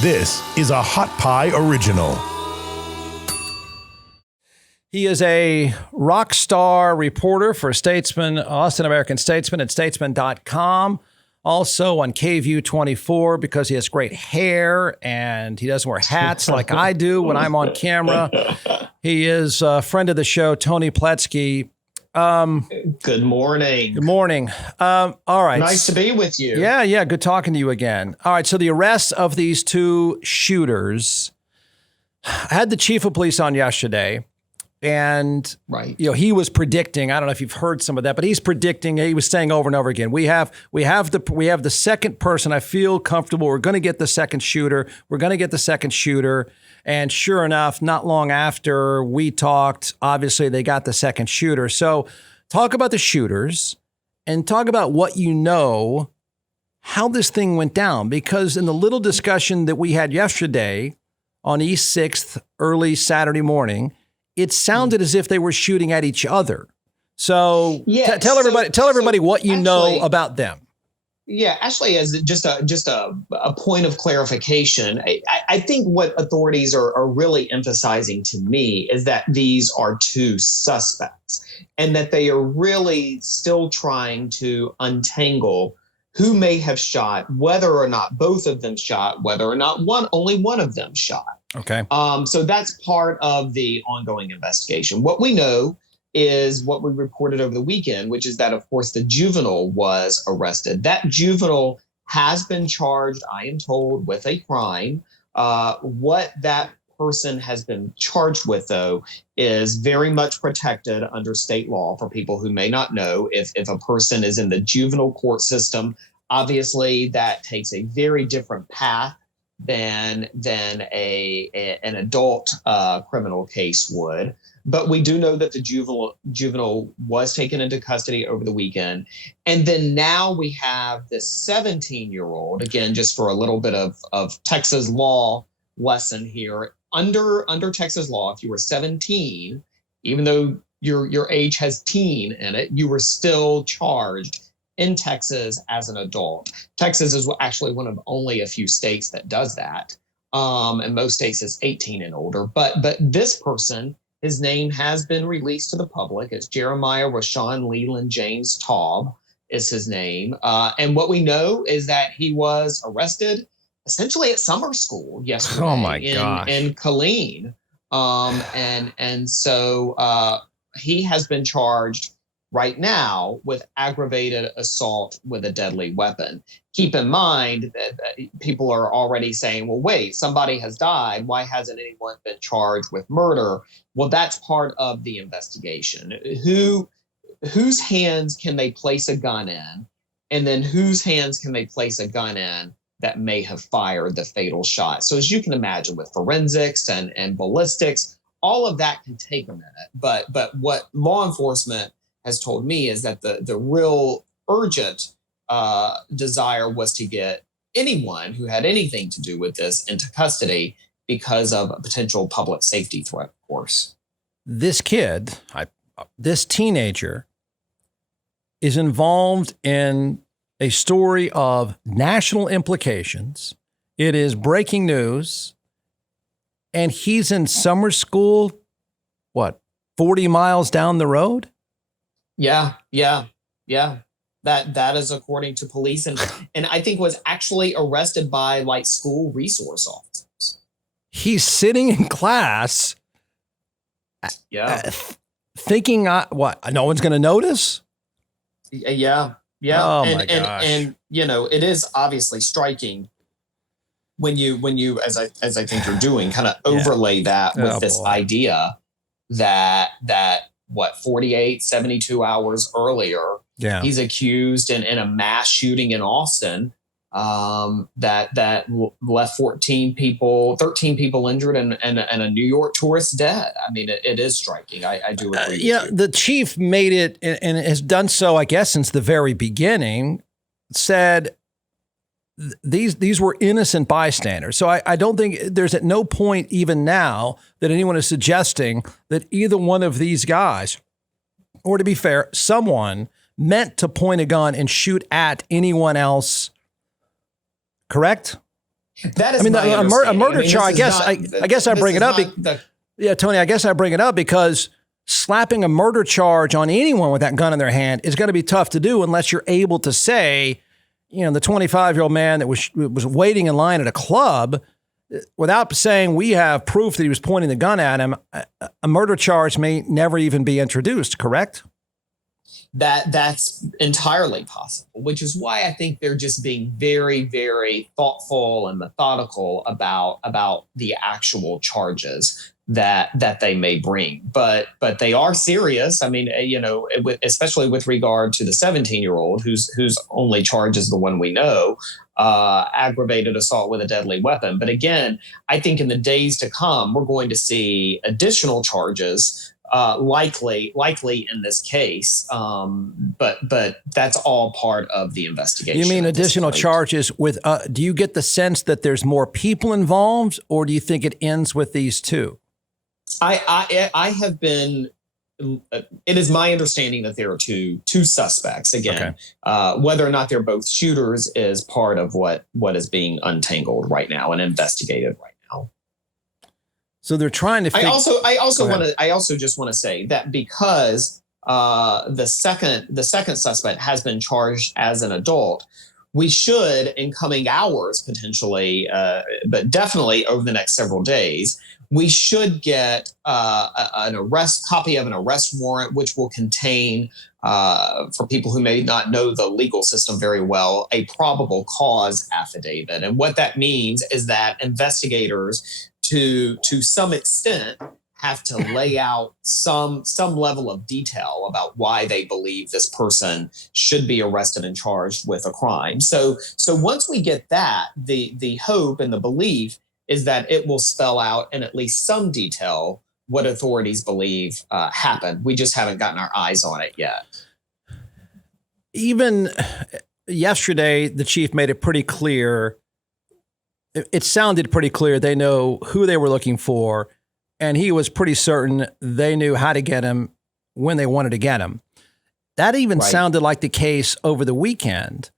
This is a Hot Pie Original. He is a rock star reporter for Statesman, Austin American Statesman at statesman.com. Also on KView 24 because he has great hair and he doesn't wear hats like I do when I'm on camera. He is a friend of the show, Tony Plohetski. Good morning. Good morning. All right. Nice to be with you. Yeah. Good talking to you again. All right. So the arrest of these two shooters. I had the chief of police on yesterday. And, he was predicting, I don't know if you've heard some of that, but he's predicting, he was saying over and over again, we have the second person. I feel comfortable. We're going to get the second shooter. And sure enough, not long after we talked, obviously they got the second shooter. So talk about the shooters and talk about what you know, how this thing went down, because in the little discussion that we had yesterday on East 6th, early Saturday morning, it sounded as if they were shooting at each other. So tell everybody what you know about them. Yeah, actually, as just a point of clarification, I think what authorities are really emphasizing to me is that these are two suspects and that they are really still trying to untangle who may have shot, whether or not both of them shot, whether or not only one of them shot. Okay. So that's part of the ongoing investigation. What we know is what we reported over the weekend, which is that, of course, the juvenile was arrested. That juvenile has been charged, I am told, with a crime. What that person has been charged with, though, is very much protected under state law. For people who may not know, if a person is in the juvenile court system, obviously that takes a very different path than an adult criminal case would. But we do know that the juvenile was taken into custody over the weekend. And then now we have this 17-year-old, again, just for a little bit of Texas law lesson here. Under Texas law, if you were 17, even though your age has teen in it, you were still charged in Texas as an adult. Texas is actually one of only a few states that does that. And most states is 18 and older. But this person, his name has been released to the public. It's Jeremiah Rashawn Leland James Taub is his name. And what we know is that he was arrested essentially at summer school yesterday. Oh my gosh. In Killeen. And so he has been charged right now with aggravated assault with a deadly weapon. Keep in mind that people are already saying, well, wait, somebody has died. Why hasn't anyone been charged with murder? Well, that's part of the investigation. Whose hands can they place a gun in? And then whose hands can they place a gun in that may have fired the fatal shot? So as you can imagine, with forensics and ballistics, all of that can take a minute. But what law enforcement has told me is that the real urgent desire was to get anyone who had anything to do with this into custody because of a potential public safety threat, of course. This kid, this teenager, is involved in a story of national implications. It is breaking news. And he's in summer school, 40 miles down the road? Yeah. That is according to police, and I think was actually arrested by school resource officers. He's sitting in class, thinking, what? No one's going to notice? Yeah. Oh my gosh! And it is obviously striking when you as I think you're doing, kind of overlay that with this idea that 48, 72 hours earlier, he's accused in a mass shooting in Austin that left 13 people injured and a New York tourist dead. I mean, it is striking. I do agree with you. The chief made it and has done so, I guess, since the very beginning, said these were innocent bystanders. So I don't think there's at no point even now that anyone is suggesting that either one of these guys, or to be fair, someone meant to point a gun and shoot at anyone else. Correct? That is I mean, my a understanding. murder charge. I guess I this bring it is up. not Yeah, Tony, I guess I bring it up because slapping a murder charge on anyone with that gun in their hand is going to be tough to do unless you're able to say, the 25-year-old man that was waiting in line at a club, without saying we have proof that he was pointing the gun at him, a murder charge may never even be introduced, correct? That's entirely possible, which is why I think they're just being very, very thoughtful and methodical about the actual charges that they may bring. But they are serious. I mean, especially with regard to the 17-year-old whose only charge is the one we know, aggravated assault with a deadly weapon. But again, I think in the days to come, we're going to see additional charges, likely in this case. But that's all part of the investigation. You mean additional charges with, do you get the sense that there's more people involved, or do you think it ends with these two? I have been, it is my understanding that there are two suspects. Again, okay. Whether or not they're both shooters is part of what is being untangled right now and investigated right now. So they're trying to. I also just want to say that because the second suspect has been charged as an adult, we should, in coming hours potentially, but definitely over the next several days, we should get an copy of an arrest warrant, which will contain, for people who may not know the legal system very well, a probable cause affidavit. And what that means is that investigators, to some extent, have to lay out some level of detail about why they believe this person should be arrested and charged with a crime. So once we get that, the hope and the belief is that it will spell out in at least some detail what authorities believe happened. We just haven't gotten our eyes on it yet. Even yesterday, the chief made it pretty clear. It sounded pretty clear they know who they were looking for, and he was pretty certain they knew how to get him when they wanted to get him. That even sounded like the case over the weekend.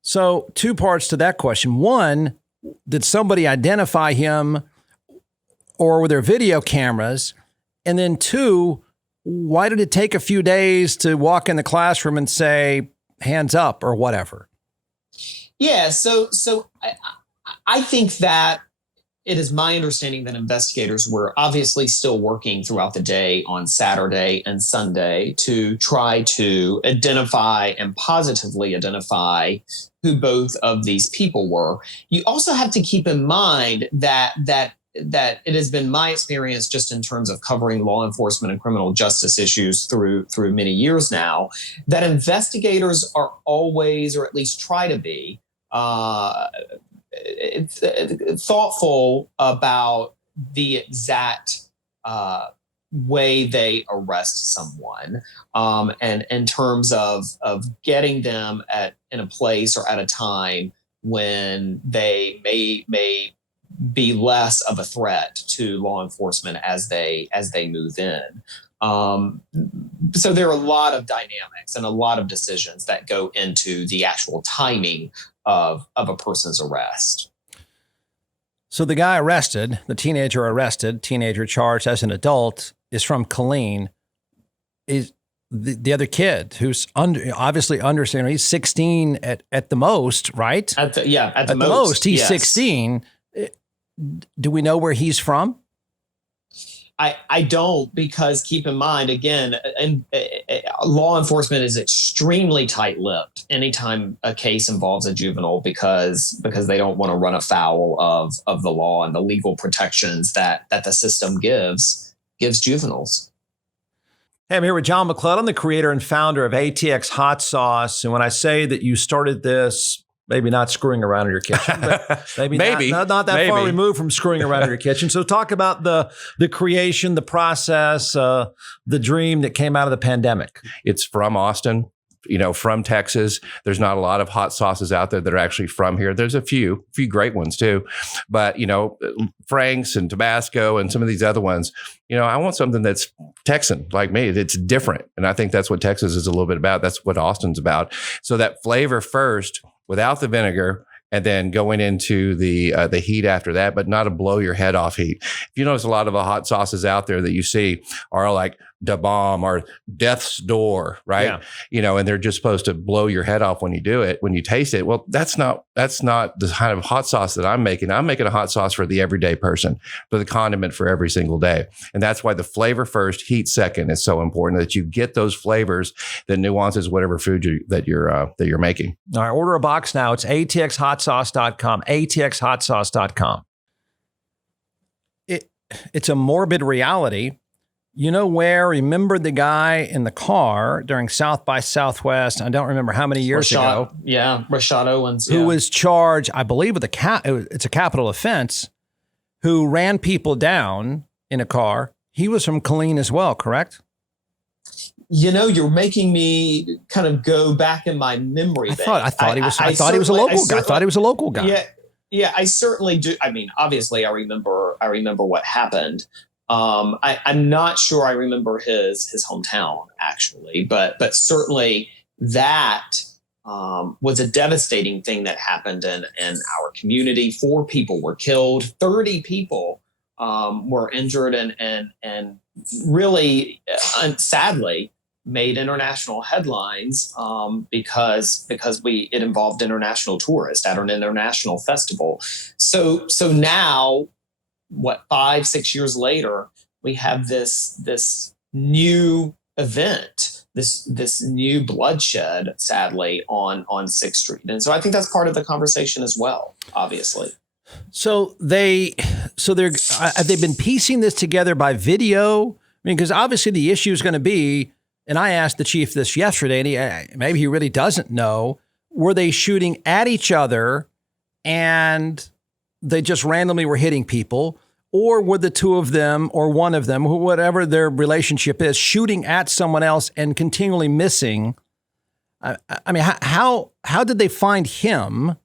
So two parts to that question. One, did somebody identify him, or were there video cameras? And then two, why did it take a few days to walk in the classroom and say, hands up or whatever? Yeah, so I think that it is my understanding that investigators were obviously still working throughout the day on Saturday and Sunday to try to identify and positively identify who both of these people were. You also have to keep in mind that it has been my experience, just in terms of covering law enforcement and criminal justice issues through many years now, that investigators are always, or at least try to be, thoughtful about the exact way they arrest someone, and in terms of getting them in a place or at a time when they may be less of a threat to law enforcement as they move in. So there are a lot of dynamics and a lot of decisions that go into the actual timing of a person's arrest. So the guy arrested, the teenager charged as an adult, is from Killeen. Is the other kid who's obviously under, he's 16 at the most, right? At the most, he's yes. 16. Do we know where he's from? I don't, because keep in mind, again, law enforcement is extremely tight-lipped anytime a case involves a juvenile, because they don't want to run afoul of the law and the legal protections that the system gives juveniles. Hey, I'm here with John McClellan, the creator and founder of ATX Hot Sauce. And when I say that you started this, maybe not screwing around in your kitchen, but maybe not that far removed from screwing around in your kitchen. So talk about the creation, the process, the dream that came out of the pandemic. It's from Austin, from Texas. There's not a lot of hot sauces out there that are actually from here. There's a few great ones too. But, Frank's and Tabasco and some of these other ones, I want something that's Texan like me. It's different. And I think that's what Texas is a little bit about. That's what Austin's about. So that flavor first, without the vinegar, and then going into the heat after that, but not a blow your head off heat. If you notice, a lot of the hot sauces out there that you see are like Da Bomb or Death's Door, right? Yeah. And they're just supposed to blow your head off when you do it, when you taste it. Well, that's not the kind of hot sauce that I'm making. I'm making a hot sauce for the everyday person, for the condiment for every single day. And that's why the flavor first, heat second is so important, that you get those flavors, the nuances, whatever food that you're making. All right, order a box now. It's atxhotsauce.com, atxhotsauce.com. It's a morbid reality. You know where? Remember the guy in the car during South by Southwest? I don't remember how many years ago. Yeah, Rashad Owens. Who was charged, I believe, with it's a capital offense, who ran people down in a car. He was from Killeen as well, correct? You're making me kind of go back in my memory. I thought he was a local guy. I thought he was a local guy. Yeah, I certainly do. I mean, obviously, I remember what happened. I'm not sure I remember his hometown actually, but certainly that was a devastating thing that happened in our community. 4 people were killed, 30 people were injured, and really, sadly, made international headlines because it involved international tourists at an international festival. So now, 5-6 years later, we have this new event, this new bloodshed, sadly, on 6th Street. And so I think that's part of the conversation as well, obviously. So have they been piecing this together by video? I mean, because obviously the issue is going to be, and I asked the chief this yesterday, and maybe he really doesn't know, were they shooting at each other and they just randomly were hitting people, or were the two of them or one of them, whatever their relationship is, shooting at someone else and continually missing? I mean, how did they find him?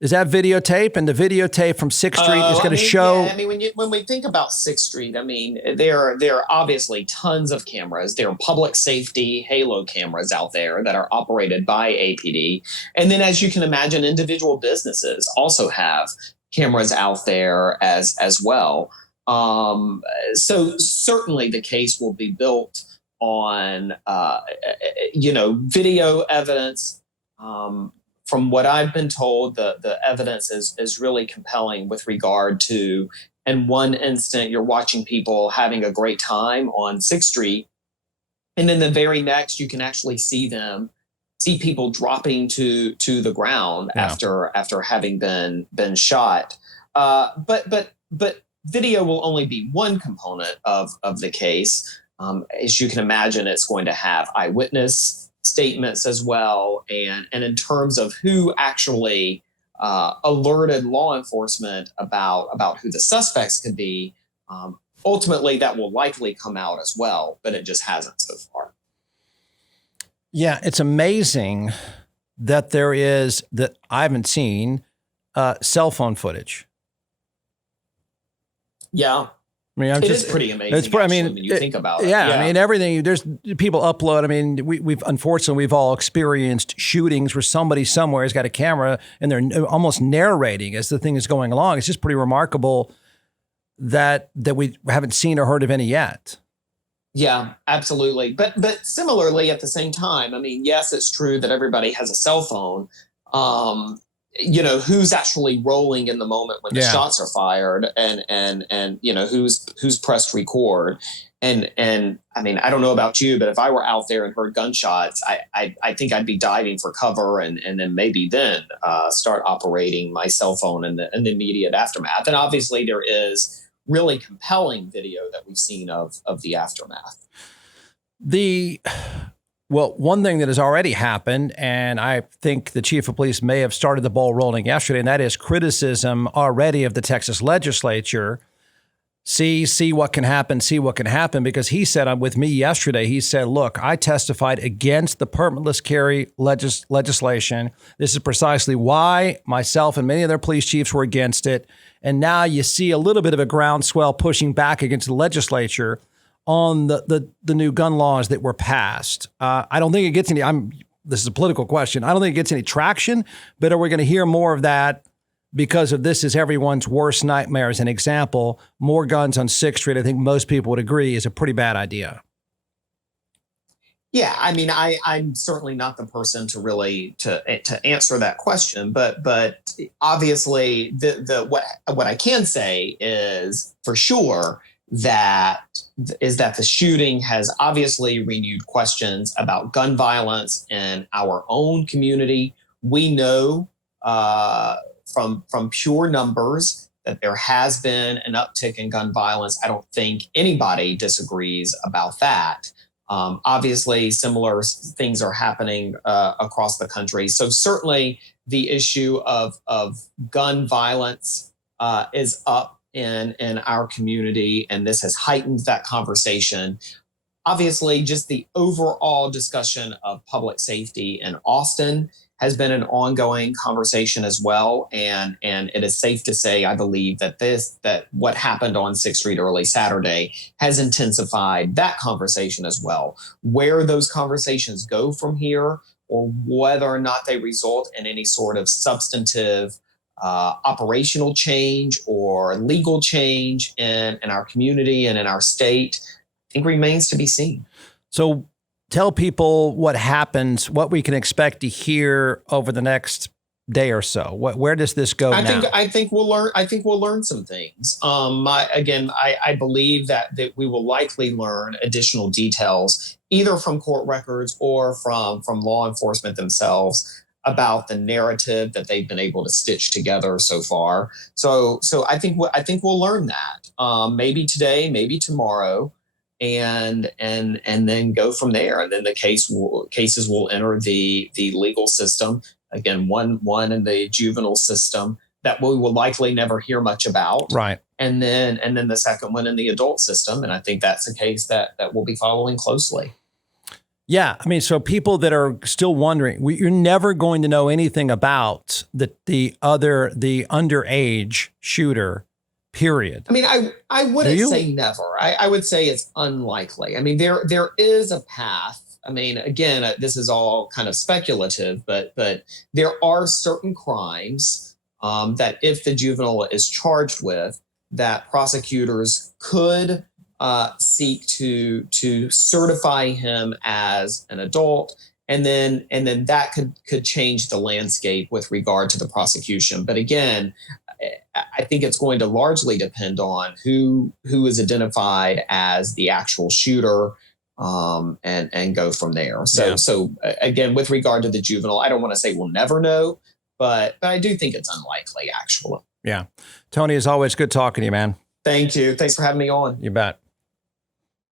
Is that videotape? And the videotape from 6th Street is going to show. Yeah, I mean, when we think about 6th Street, I mean, there are obviously tons of cameras. There are public safety halo cameras out there that are operated by APD. And then, as you can imagine, individual businesses also have cameras out there as well. So certainly the case will be built on, video evidence. From what I've been told, the evidence is really compelling with regard to, in one instant, you're watching people having a great time on 6th Street. And then the very next, you can actually see people dropping to the ground after having been shot. But video will only be one component of the case. As you can imagine, it's going to have eyewitness statements as well, and in terms of who actually alerted law enforcement about who the suspects could be, ultimately that will likely come out as well, but it just hasn't so far. Yeah, it's amazing that that I haven't seen cell phone footage. Yeah. I mean, it is pretty amazing. When you think about it. Yeah, I mean, everything. There's people upload. I mean, we've all experienced shootings where somebody somewhere has got a camera and they're almost narrating as the thing is going along. It's just pretty remarkable that we haven't seen or heard of any yet. Yeah, absolutely. But similarly, at the same time, I mean, yes, it's true that everybody has a cell phone. Who's actually rolling in the moment when the shots are fired, and who's pressed record, and I mean, I don't know about you, but if I were out there and heard gunshots, I think I'd be diving for cover, and then maybe start operating my cell phone in the immediate aftermath. And obviously, there is really compelling video that we've seen of the aftermath. Well, one thing that has already happened, and I think the chief of police may have started the ball rolling yesterday, and that is criticism already of the Texas legislature. See what can happen, because he said with me yesterday, he said, look, I testified against the permitless carry legislation. This is precisely why myself and many other police chiefs were against it. And now you see a little bit of a groundswell pushing back against the legislature on the new gun laws that were passed. I don't think it gets any. this is a political question. I don't think it gets any traction, but are we going to hear more of that because of this is everyone's worst nightmare? As an example, more guns on 6th Street, I think most people would agree, is a pretty bad idea. Yeah, I mean, I'm certainly not the person to really to answer that question, but obviously what I can say is for sure that the shooting has obviously renewed questions about gun violence in our own community. We know from pure numbers that there has been an uptick in gun violence. I don't think anybody disagrees about that. Obviously, similar things are happening across the country. So certainly the issue of gun violence is up in our community, and this has heightened that conversation. Obviously, just the overall discussion of public safety in Austin has been an ongoing conversation as well. And it is safe to say, I believe, that what happened on 6th Street early Saturday has intensified that conversation as well. Where those conversations go from here, or whether or not they result in any sort of substantive operational change or legal change in our community and in our state, I think remains to be seen. So tell people what happens, what we can expect to hear over the next day or so. Where does this go now? I think we'll learn. I think we'll learn some things. I believe that we will likely learn additional details, either from court records or from law enforcement themselves, about the narrative that they've been able to stitch together so far. So I think we'll learn that maybe today, maybe tomorrow. And then go from there. And then the cases will enter the legal system. Again, one in the juvenile system that we will likely never hear much about. Right. And then the second one in the adult system. And I think that's a case that we'll be following closely. Yeah. I mean, so people that are still wondering, you're never going to know anything about the underage shooter. Period. I mean, I wouldn't say never. I would say it's unlikely. I mean, there is a path. I mean, again, this is all kind of speculative, but there are certain crimes that if the juvenile is charged with, that prosecutors could seek to certify him as an adult. And then that could change the landscape with regard to the prosecution. But again, I think it's going to largely depend on who is identified as the actual shooter, and go from there. So again, with regard to the juvenile, I don't want to say we'll never know, but I do think it's unlikely, actually. Yeah. Tony, as always, good talking to you, man. Thank you. Thanks for having me on. You bet.